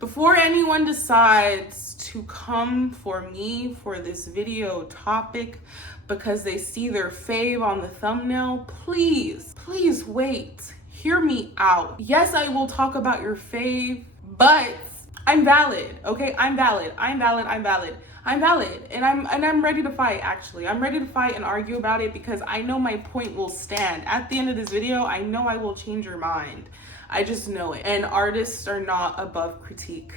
Before anyone decides to come for me for this video topic because they see their fave on the thumbnail, please wait. Hear me out. Yes, I will talk about your fave, but I'm valid, okay? I'm valid. And I'm ready to fight, actually. I'm ready to fight and argue about it because I know my point will stand. At the end of this video, I know I will change your mind. I just know it. And artists are not above critique.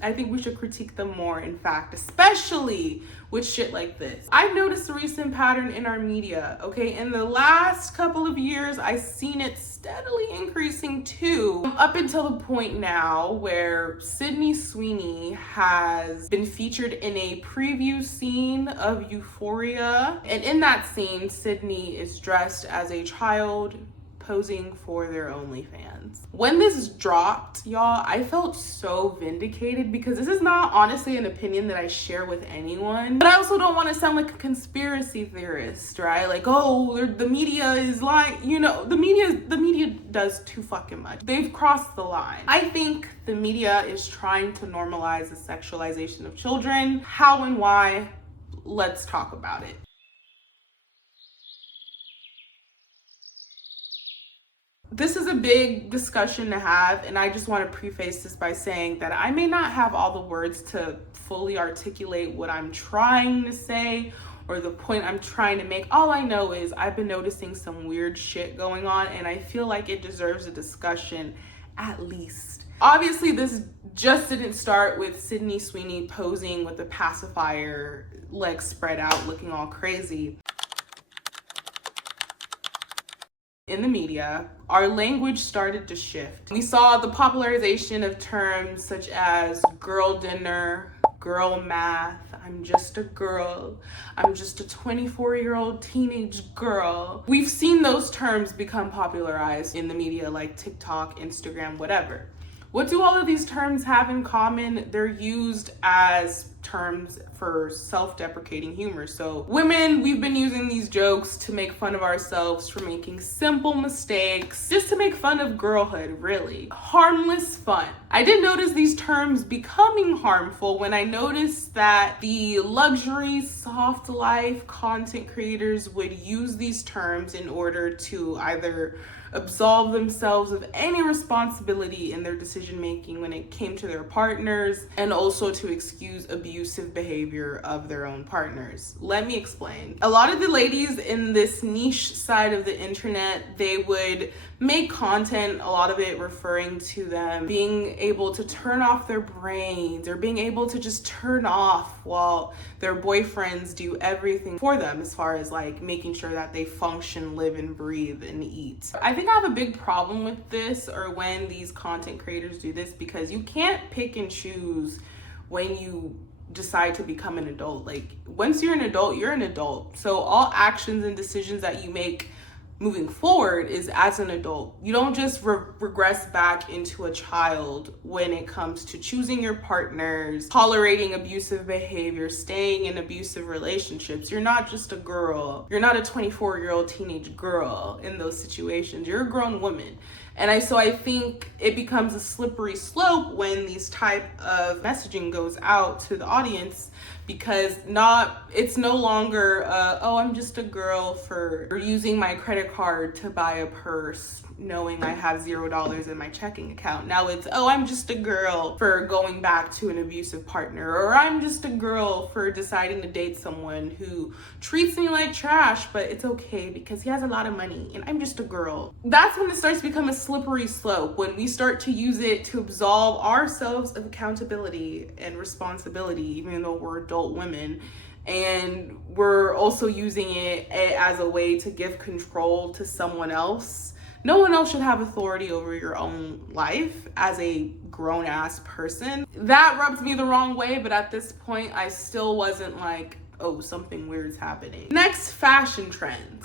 I think we should critique them more, in fact, especially with shit like this. I've noticed a recent pattern in our media, okay? In the last couple of years, I've seen it steadily increasing too, up until the point now where Sydney Sweeney has been featured in a preview scene of Euphoria. And in that scene, Sydney is dressed as a child posing for their OnlyFans. When this dropped, y'all, I felt so vindicated because this is not honestly an opinion that I share with anyone. But I also don't want to sound like a conspiracy theorist, right? Like, oh, the media is lying. You know, the media does too fucking much. They've crossed the line. I think the media is trying to normalize the sexualization of children. How and why? Let's talk about it. This is a big discussion to have, and I just want to preface this by saying that I may not have all the words to fully articulate what I'm trying to say or the point I'm trying to make. All I know is I've been noticing some weird shit going on, and I feel like it deserves a discussion at least. Obviously, this just didn't start with Sydney Sweeney posing with a pacifier, legs spread out, looking all crazy. In the media, our language started to shift. We saw the popularization of terms such as girl dinner, girl math, I'm just a girl, I'm just a 24-year-old teenage girl. We've seen those terms become popularized in the media like TikTok, Instagram, whatever. What do all of these terms have in common? They're used as terms for self-deprecating humor. So women, we've been using these jokes to make fun of ourselves for making simple mistakes, just to make fun of girlhood, really. Harmless fun. I did notice these terms becoming harmful when I noticed that the luxury, soft life content creators would use these terms in order to either absolve themselves of any responsibility in their decision making when it came to their partners, and also to excuse abusive behavior of their own partners. Let me explain. A lot of the ladies in this niche side of the internet, they would make content, a lot of it referring to them being able to turn off their brains or being able to just turn off while their boyfriends do everything for them, as far as like making sure that they function, live and breathe and eat. I think I have a big problem with this, or when these content creators do this, because you can't pick and choose when you decide to become an adult. Like, once you're an adult, you're an adult. So all actions and decisions that you make moving forward is as an adult. You don't just regress back into a child when it comes to choosing your partners, tolerating abusive behavior, staying in abusive relationships. You're not just a girl. You're not a 24-year-old teenage girl in those situations. You're a grown woman. And so I think it becomes a slippery slope when these type of messaging goes out to the audience, because it's no longer, oh, I'm just a girl for using my credit card to buy a purse knowing I have $0 in my checking account. Now it's, oh, I'm just a girl for going back to an abusive partner, or I'm just a girl for deciding to date someone who treats me like trash, but it's okay because he has a lot of money and I'm just a girl. That's when it starts to become a slippery slope, when we start to use it to absolve ourselves of accountability and responsibility, even though we're adult women. And we're also using it as a way to give control to someone else. No one else should have authority over your own life as a grown-ass person. That rubs me the wrong way, but at this point, I still wasn't like, oh, something weird's happening. Next, fashion trends.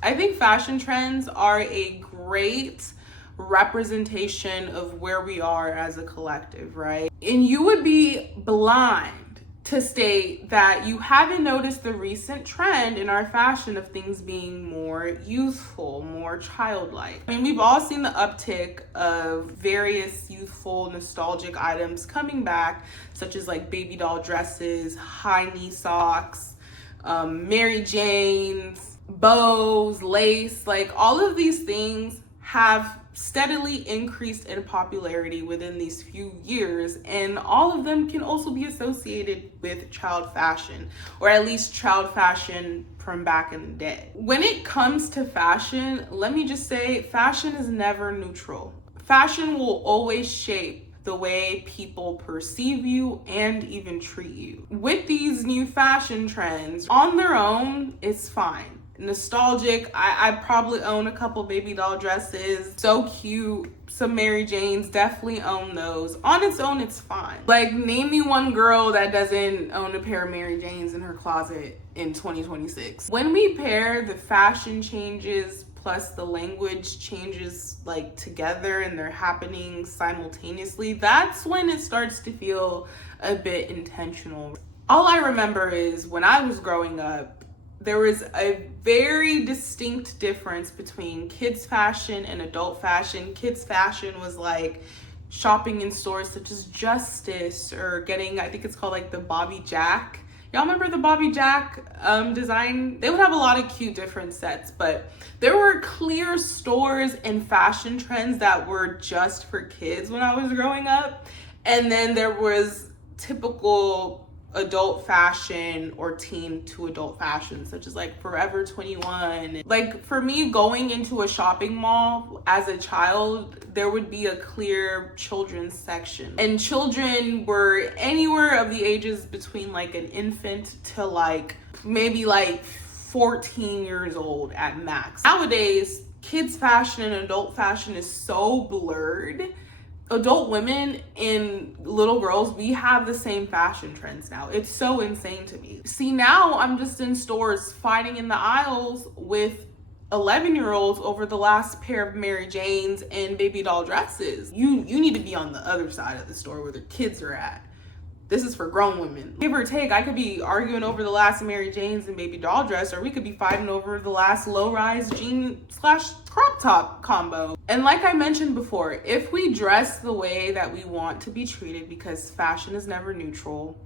I think fashion trends are a great representation of where we are as a collective, right? And you would be blind to state that you haven't noticed the recent trend in our fashion of things being more youthful, more childlike. I mean, we've all seen the uptick of various youthful, nostalgic items coming back, such as like baby doll dresses, high knee socks, Mary Janes, bows, lace, like all of these things have steadily increased in popularity within these few years, and all of them can also be associated with child fashion, or at least child fashion from back in the day. When it comes to fashion, let me just say, fashion is never neutral. Fashion will always shape the way people perceive you and even treat you. With these new fashion trends, on their own, it's fine. Nostalgic, I probably own a couple baby doll dresses, so cute. Some Mary Janes, definitely own those. On its own, it's fine. Like, name me one girl that doesn't own a pair of Mary Janes in her closet in 2026. When we pair the fashion changes plus the language changes like together and they're happening simultaneously, that's when it starts to feel a bit intentional. All I remember is when I was growing up, there was a very distinct difference between kids fashion and adult fashion. Kids fashion was like shopping in stores such as Justice, or getting, I think it's called like the Bobby Jack. Y'all remember the Bobby Jack design? They would have a lot of cute different sets, but there were clear stores and fashion trends that were just for kids when I was growing up. And then there was typical adult fashion or teen to adult fashion, such as like Forever 21. Like, for me, going into a shopping mall as a child, there would be a clear children's section, and children were anywhere of the ages between like an infant to like maybe like 14 years old at max. Nowadays, kids fashion and adult fashion is so blurred. Adult women and little girls, we have the same fashion trends now. It's so insane to me. See, now I'm just in stores fighting in the aisles with 11-year-olds over the last pair of Mary Janes and baby doll dresses. You need to be on the other side of the store where the kids are at. This is for grown women. Give or take, I could be arguing over the last Mary Janes and baby doll dress, or we could be fighting over the last low-rise jean / crop top combo. And like I mentioned before, if we dress the way that we want to be treated, because fashion is never neutral,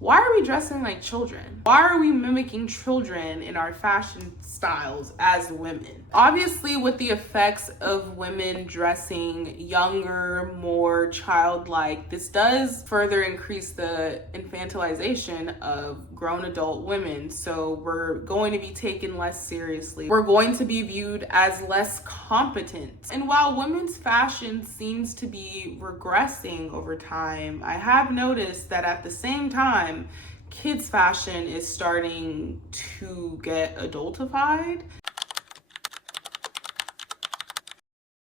why are we dressing like children? Why are we mimicking children in our fashion styles as women? Obviously, with the effects of women dressing younger, more childlike, this does further increase the infantilization of grown adult women. So we're going to be taken less seriously. We're going to be viewed as less competent. And while women's fashion seems to be regressing over time, I have noticed that at the same time, kids fashion is starting to get adultified.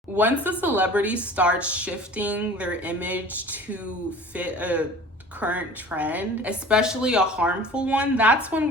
Once a celebrity starts shifting their image to fit a current trend, especially a harmful one, that's when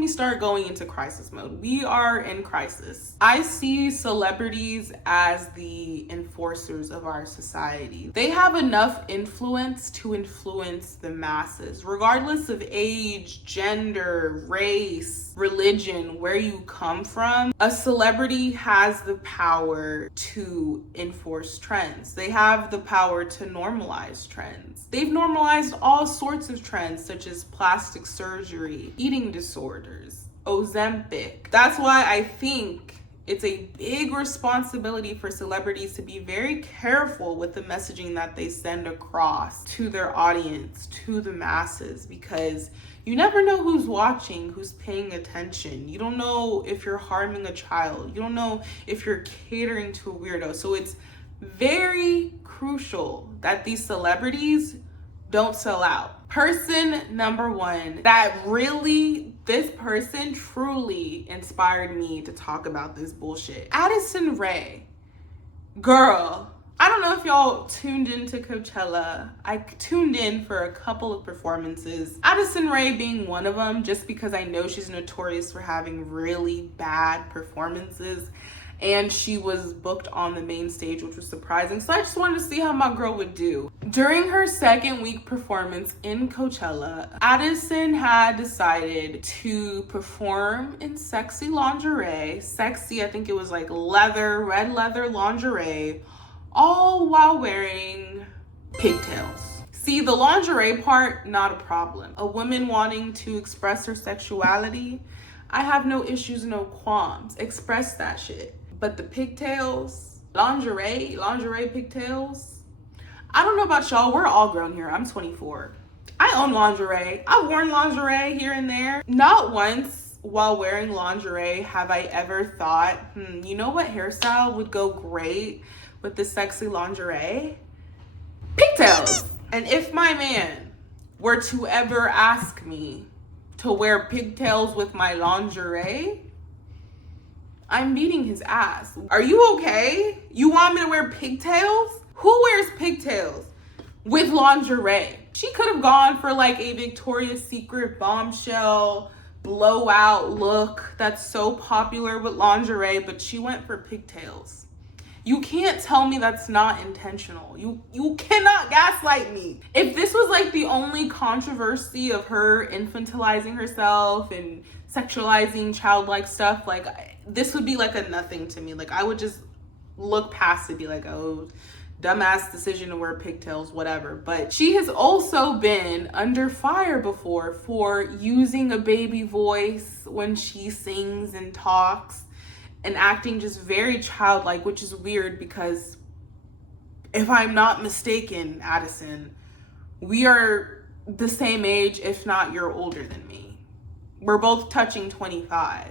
we start going into crisis mode. We are in crisis. I see celebrities as the enforcers of our society. They have enough influence to influence the masses, regardless of age, gender, race, religion, where you come from. A celebrity has the power to enforce trends. They have the power to normalize trends. They've normalized all sorts of trends, such as plastic surgery, eating disorders, Ozempic. That's why I think it's a big responsibility for celebrities to be very careful with the messaging that they send across to their audience, to the masses, because you never know who's watching, who's paying attention. You don't know if you're harming a child. You don't know if you're catering to a weirdo. So it's very crucial that these celebrities don't sell out. Person number one this person truly inspired me to talk about this bullshit. Addison Rae. Girl, I don't know if y'all tuned into Coachella. I tuned in for a couple of performances, Addison Rae being one of them, just because I know she's notorious for having really bad performances. and she was booked on the main stage, which was surprising. So I just wanted to see how my girl would do. During her second week performance in Coachella, Addison had decided to perform in sexy lingerie. Sexy, I think it was like leather, red leather lingerie, all while wearing pigtails. See, the lingerie part, not a problem. A woman wanting to express her sexuality, I have no issues, no qualms. Express that shit. But the pigtails, lingerie pigtails, I don't know about y'all. We're all grown here. I'm 24. I own lingerie. I've worn lingerie here and there. Not once while wearing lingerie have I ever thought, you know what hairstyle would go great with this sexy lingerie? Pigtails. And if my man were to ever ask me to wear pigtails with my lingerie, I'm beating his ass. Are you okay? You want me to wear pigtails? Who wears pigtails with lingerie? She could have gone for like a Victoria's Secret bombshell blowout look that's so popular with lingerie, but she went for pigtails. You can't tell me that's not intentional. You cannot gaslight me. If this was like the only controversy of her infantilizing herself and sexualizing childlike stuff, like this would be like a nothing to me. Like I would just look past it, be like, oh, dumbass decision to wear pigtails, whatever. But she has also been under fire before for using a baby voice when she sings and talks, and acting just very childlike, which is weird because if I'm not mistaken, Addison, we are the same age, if not you're older than me. We're both touching 25.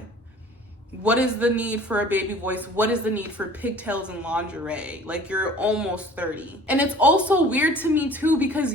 What is the need for a baby voice? What is the need for pigtails and lingerie? Like you're almost 30. And it's also weird to me too, because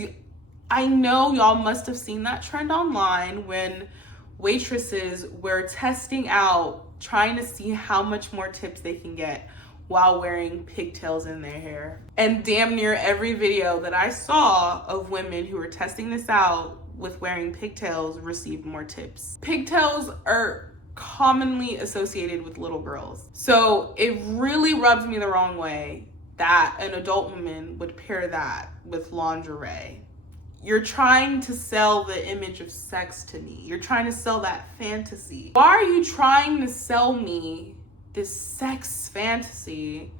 I know y'all must have seen that trend online when waitresses were testing out, trying to see how much more tips they can get while wearing pigtails in their hair. And damn near every video that I saw of women who were testing this out with wearing pigtails received more tips. Pigtails are commonly associated with little girls. So it really rubs me the wrong way that an adult woman would pair that with lingerie. You're trying to sell the image of sex to me. You're trying to sell that fantasy. Why are you trying to sell me this sex fantasy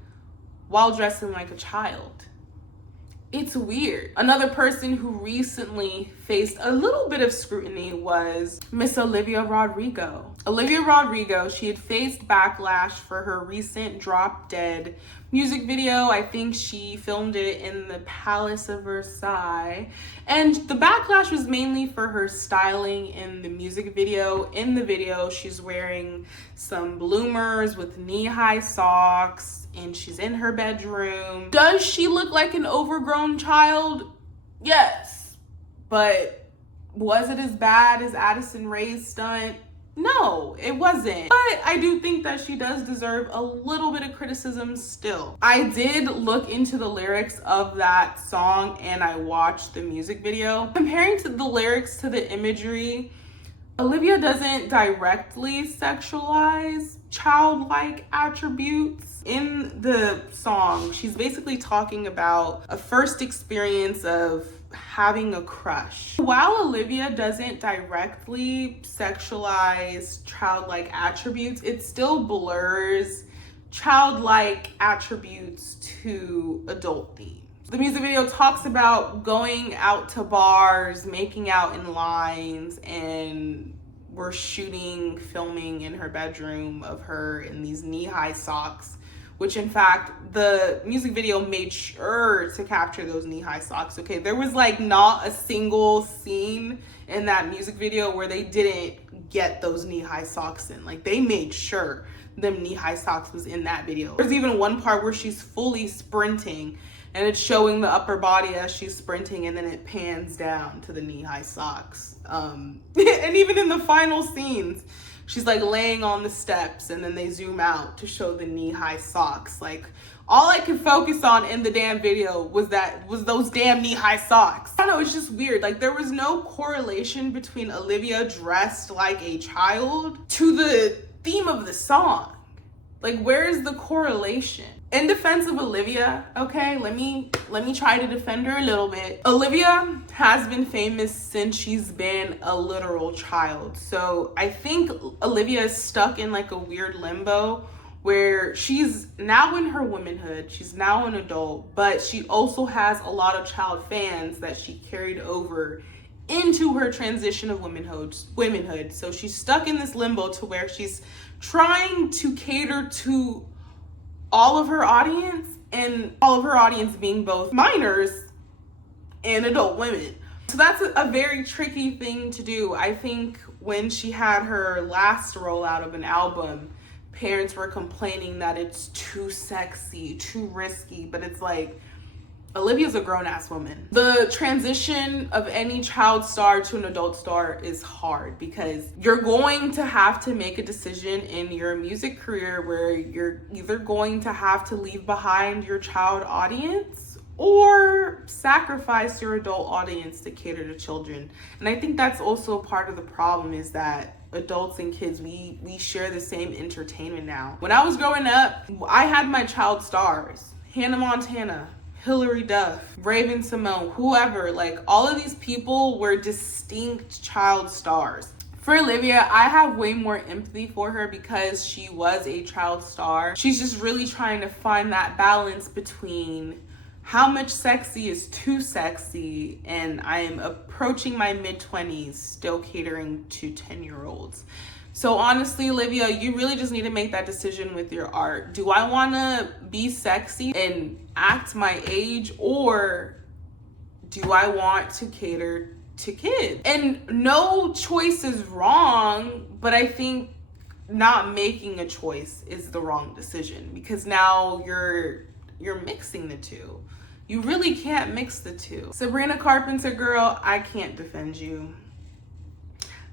while dressing like a child? It's weird. Another person who recently faced a little bit of scrutiny was Miss Olivia Rodrigo. Olivia Rodrigo, she had faced backlash for her recent Drop Dead music video. I think she filmed it in the Palace of Versailles. And the backlash was mainly for her styling in the music video. In the video, she's wearing some bloomers with knee-high socks, and she's in her bedroom. Does she look like an overgrown child? Yes. But was it as bad as Addison Rae's stunt? No, it wasn't. But I do think that she does deserve a little bit of criticism still. I did look into the lyrics of that song and I watched the music video. Comparing to the lyrics to the imagery, Olivia doesn't directly sexualize childlike attributes. In the song, she's basically talking about a first experience of having a crush. While Olivia doesn't directly sexualize childlike attributes, it still blurs childlike attributes to adult themes. The music video talks about going out to bars, making out in lines, and we're filming in her bedroom of her in these knee-high socks, which in fact, the music video made sure to capture those knee-high socks, okay? There was like not a single scene in that music video where they didn't get those knee-high socks in. Like they made sure them knee-high socks was in that video. There's even one part where she's fully sprinting and it's showing the upper body as she's sprinting, and then it pans down to the knee-high socks. And even in the final scenes, she's like laying on the steps and then they zoom out to show the knee-high socks. Like all I could focus on in the damn video was those damn knee-high socks. I don't know, it's just weird. Like there was no correlation between Olivia dressed like a child to the theme of the song. Like, where is the correlation? In defense of Olivia, okay, let me try to defend her a little bit. Olivia has been famous since she's been a literal child. So I think Olivia is stuck in like a weird limbo where she's now in her womanhood, she's now an adult, but she also has a lot of child fans that she carried over into her transition of womanhood. So she's stuck in this limbo to where she's trying to cater to all of her audience, and all of her audience being both minors and adult women. So that's a very tricky thing to do. I think when she had her last rollout of an album, parents were complaining that it's too sexy, too risky, but it's like, Olivia's a grown-ass woman. The transition of any child star to an adult star is hard because you're going to have to make a decision in your music career where you're either going to have to leave behind your child audience or sacrifice your adult audience to cater to children. And I think that's also part of the problem, is that adults and kids, we share the same entertainment now. When I was growing up, I had my child stars. Hannah Montana, Hilary Duff, Raven Simone, whoever, like all of these people were distinct child stars. For Olivia, I have way more empathy for her because she was a child star. She's just really trying to find that balance between how much sexy is too sexy, and I am approaching my mid-20s still catering to 10-year-olds. So honestly, Olivia, you really just need to make that decision with your art. Do I want to be sexy and act my age, or do I want to cater to kids? And no choice is wrong, but I think not making a choice is the wrong decision, because now you're mixing the two. You really can't mix the two. Sabrina Carpenter, girl, I can't defend you.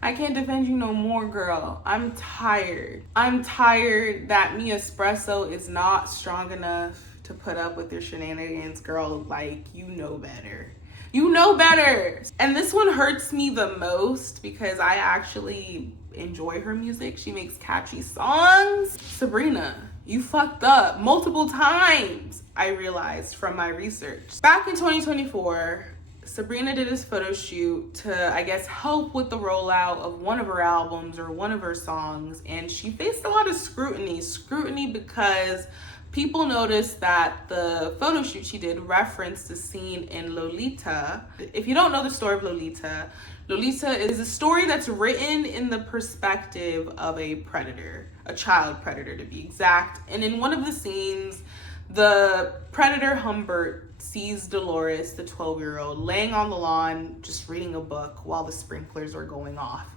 I can't defend you no more, girl. I'm tired. I'm tired that Me Espresso is not strong enough to put up with your shenanigans, girl. Like, you know better. You know better. And this one hurts me the most because I actually enjoy her music. She makes catchy songs. Sabrina, you fucked up multiple times, I realized from my research. Back in 2024, Sabrina did this photo shoot to, I guess, help with the rollout of one of her albums or one of her songs, and she faced a lot of scrutiny because people noticed that the photo shoot she did referenced the scene in Lolita. If you don't know the story of Lolita, Lolita is a story that's written in the perspective of a predator, a child predator to be exact. And in one of the scenes, the predator Humbert sees Dolores, the 12-year-old, laying on the lawn just reading a book while the sprinklers are going off.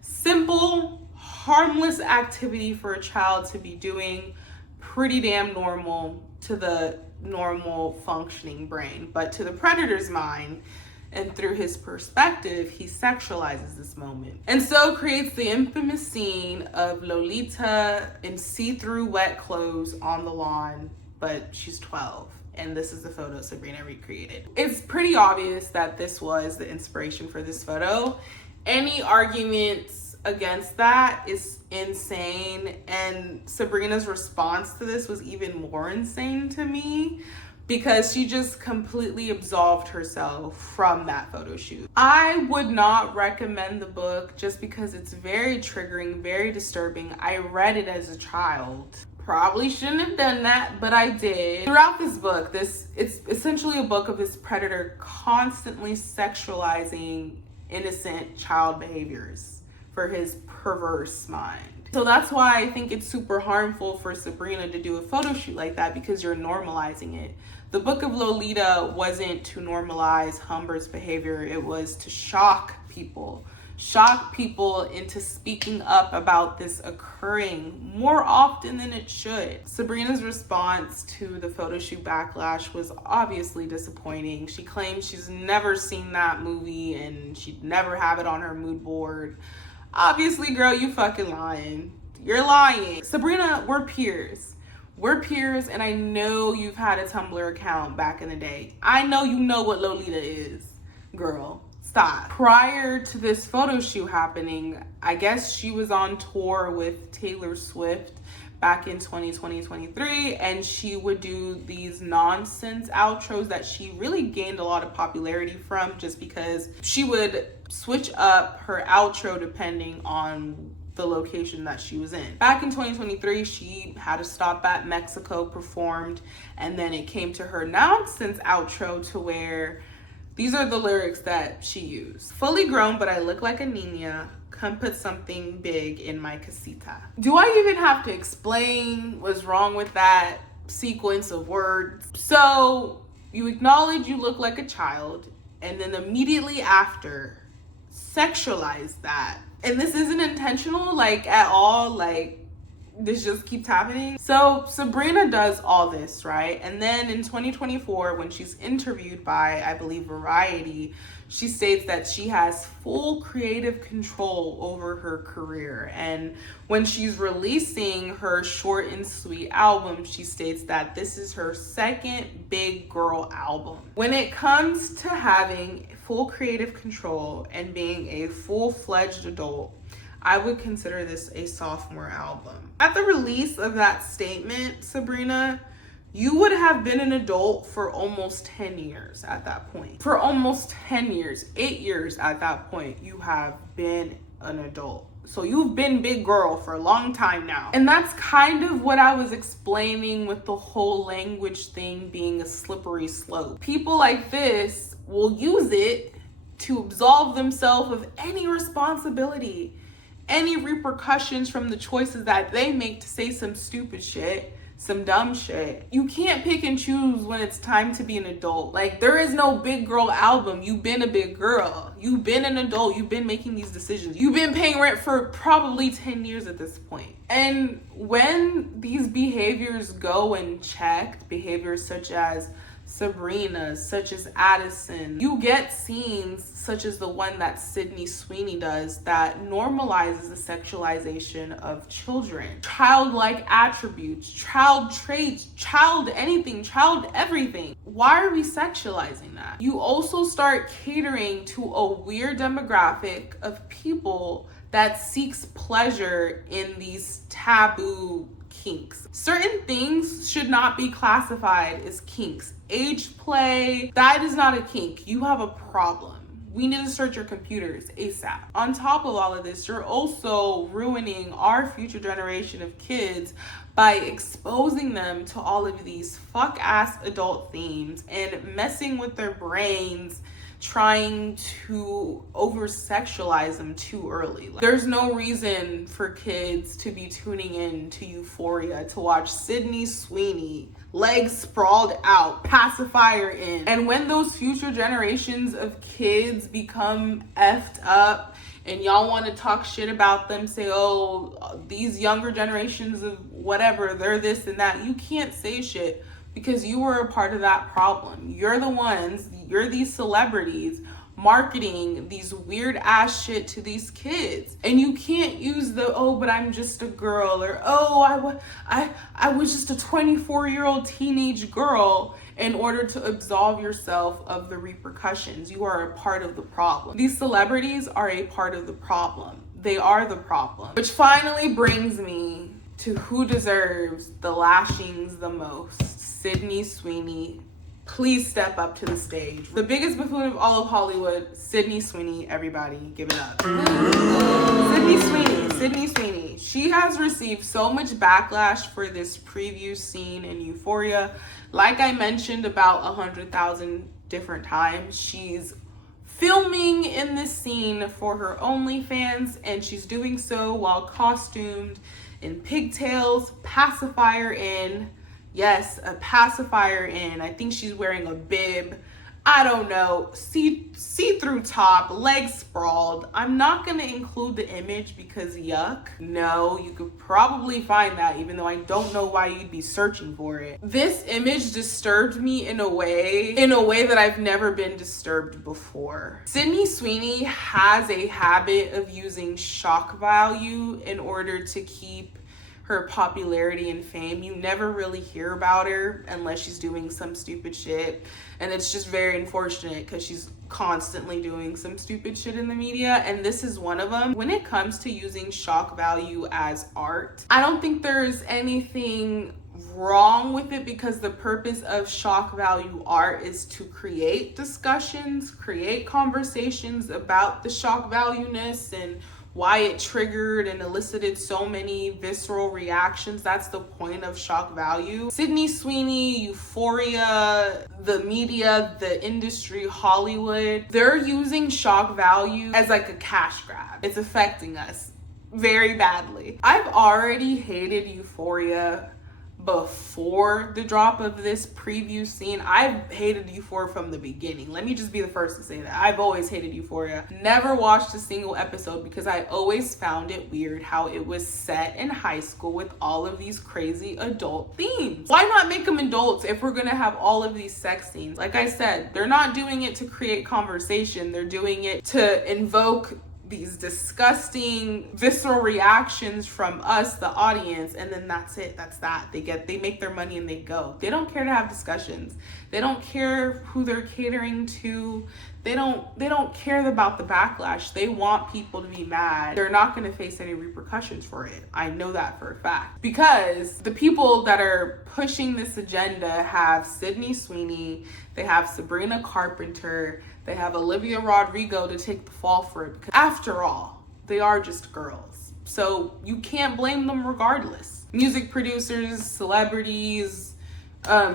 Simple, harmless activity for a child to be doing, pretty damn normal to the normal functioning brain. But to the predator's mind, and through his perspective, he sexualizes this moment. And so creates the infamous scene of Lolita in see-through wet clothes on the lawn, but she's 12. And this is the photo Sabrina recreated. It's pretty obvious that this was the inspiration for this photo. Any arguments against that is insane. And Sabrina's response to this was even more insane to me because she just completely absolved herself from that photo shoot. I would not recommend the book just because it's very triggering, very disturbing. I read it as a child. Probably shouldn't have done that, but I did. Throughout this book, it's essentially a book of this predator constantly sexualizing innocent child behaviors for his perverse mind. So that's why I think it's super harmful for Sabrina to do a photo shoot like that, because you're normalizing it. The Book of Lolita wasn't to normalize Humbert's behavior, it was to shock people into speaking up about this occurring more often than it should. Sabrina's response to the photo shoot backlash was obviously disappointing. She claims she's never seen that movie and she'd never have it on her mood board. Obviously, girl, you fucking lying. You're lying. Sabrina, we're peers. We're peers, and I know you've had a Tumblr account back in the day. I know you know what Lolita is, girl. Stop. Prior to this photo shoot happening, I guess she was on tour with Taylor Swift, back in 2023, and she would do these nonsense outros that she really gained a lot of popularity from, just because she would switch up her outro depending on the location that she was in. Back in 2023, she had a stop at Mexico, performed, and then it came to her nonsense outro to where these are the lyrics that she used. Fully grown, but I look like a niña. Come put something big in my casita. Do I even have to explain what's wrong with that sequence of words? So you acknowledge you look like a child, and then immediately after sexualize that. And this isn't intentional, like, at all. Like, this just keeps happening. So Sabrina does all this, right? And then in 2024, when she's interviewed by, I believe, Variety, she states that she has full creative control over her career. And when she's releasing her short and sweet album, she states that this is her second big girl album. When it comes to having full creative control and being a full-fledged adult, I would consider this a sophomore album. At the release of that statement, Sabrina, you would have been an adult for almost 10 years at that point. For almost 10 years, 8 years at that point, you have been an adult. So you've been big girl for a long time now. And that's kind of what I was explaining with the whole language thing being a slippery slope. People like this will use it to absolve themselves of any responsibility, any repercussions from the choices that they make to say some stupid shit, some dumb shit. You can't pick and choose when it's time to be an adult. Like, there is no big girl album. You've been a big girl. You've been an adult. You've been making these decisions. You've been paying rent for probably 10 years at this point. And when these behaviors go unchecked, behaviors such as Sabrina, such as Addison, you get scenes such as the one that Sydney Sweeney does that normalizes the sexualization of children. Childlike attributes, child traits, child anything, child everything. Why are we sexualizing that? You also start catering to a weird demographic of people that seeks pleasure in these taboo kinks. Certain things should not be classified as kinks. Age play, that is not a kink. You have a problem. We need to search your computers ASAP. On top of all of this, you're also ruining our future generation of kids by exposing them to all of these fuck-ass adult themes and messing with their brains, trying to over-sexualize them too early. There's no reason for kids to be tuning in to Euphoria to watch Sydney Sweeney, legs sprawled out, pacifier in. And when those future generations of kids become effed up and y'all want to talk shit about them, say, oh, these younger generations of whatever, they're this and that, you can't say shit, because you were a part of that problem. You're the ones, you're these celebrities marketing these weird ass shit to these kids. And you can't use the, oh, but I'm just a girl, or oh, I was just a 24-year-old teenage girl, in order to absolve yourself of the repercussions. You are a part of the problem. These celebrities are a part of the problem. They are the problem. Which finally brings me to who deserves the lashings the most. Sydney Sweeney, please step up to the stage. The biggest buffoon of all of Hollywood, Sydney Sweeney, everybody give it up. Sydney Sweeney. She has received so much backlash for this preview scene in Euphoria. Like I mentioned about 100,000 different times, she's filming in this scene for her OnlyFans, and she's doing so while costumed in pigtails, pacifier in. Yes, a pacifier in. I think she's wearing a bib. I don't know. See-through top, legs sprawled. I'm not going to include the image because yuck. No, you could probably find that, even though I don't know why you'd be searching for it. This image disturbed me in a way that I've never been disturbed before. Sydney Sweeney has a habit of using shock value in order to keep her popularity and fame. You never really hear about her unless she's doing some stupid shit. And it's just very unfortunate because she's constantly doing some stupid shit in the media, and this is one of them. When it comes to using shock value as art, I don't think there's anything wrong with it, because the purpose of shock value art is to create discussions, create conversations about the shock value-ness and why it triggered and elicited so many visceral reactions. That's the point of shock value. Sydney Sweeney, Euphoria, the media, the industry, Hollywood, they're using shock value as like a cash grab. It's affecting us very badly. I've already hated Euphoria before the drop of this preview scene. I've hated Euphoria from the beginning. Let me just be the first to say that. I've always hated Euphoria. Never watched a single episode because I always found it weird how it was set in high school with all of these crazy adult themes. Why not make them adults if we're gonna have all of these sex scenes? Like I said, they're not doing it to create conversation. They're doing it to invoke these disgusting visceral reactions from us, the audience, and then that's it. That's that. They make their money and they go. They don't care to have discussions. They don't care who they're catering to. They don't care about the backlash. They want people to be mad. They're not going to face any repercussions for it. I know that for a fact, because the people that are pushing this agenda have Sydney Sweeney, they have Sabrina Carpenter, they have Olivia Rodrigo to take the fall for it. Because after all, they are just girls. So you can't blame them regardless. Music producers, celebrities,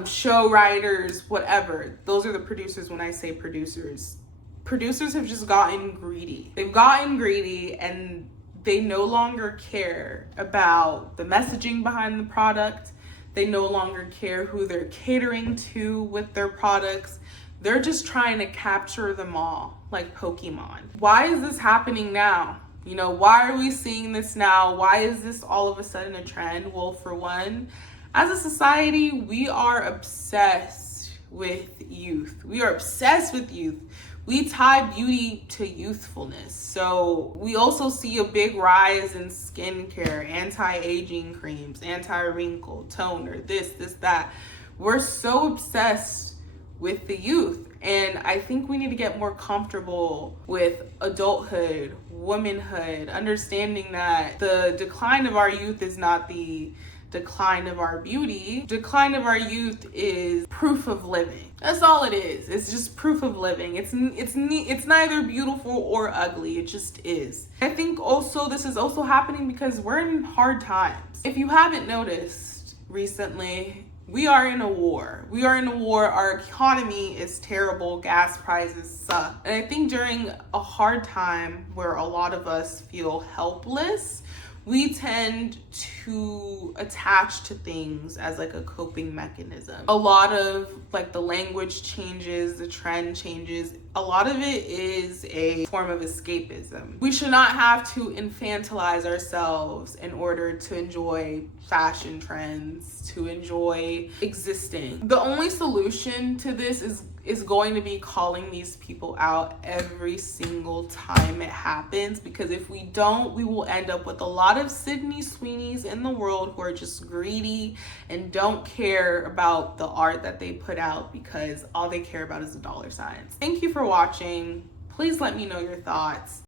show writers, whatever. Those are the producers when I say producers. Producers have just gotten greedy. They've gotten greedy and they no longer care about the messaging behind the product. They no longer care who they're catering to with their products. They're just trying to capture them all like Pokemon. Why is this happening now? You know, why are we seeing this now? Why is this all of a sudden a trend? Well, for one, as a society, we are obsessed with youth. We are obsessed with youth. We tie beauty to youthfulness. So we also see a big rise in skincare, anti-aging creams, anti-wrinkle, toner, this, that. We're so obsessed with the youth. And I think we need to get more comfortable with adulthood, womanhood, understanding that the decline of our youth is not the decline of our beauty. Decline of our youth is proof of living. That's all it is. It's just proof of living. It's neither beautiful or ugly. It just is. I think also this is also happening because we're in hard times. If you haven't noticed recently, we are in a war. We are in a war. Our economy is terrible. Gas prices suck. And I think during a hard time where a lot of us feel helpless, we tend to attach to things as like a coping mechanism. A lot of like the language changes, the trend changes. A lot of it is a form of escapism. We should not have to infantilize ourselves in order to enjoy fashion trends, to enjoy existing. The only solution to this is going to be calling these people out every single time it happens, because if we don't, we will end up with a lot of Sydney Sweeneys in the world who are just greedy and don't care about the art that they put out because all they care about is the dollar signs. Thank you for watching. Please let me know your thoughts.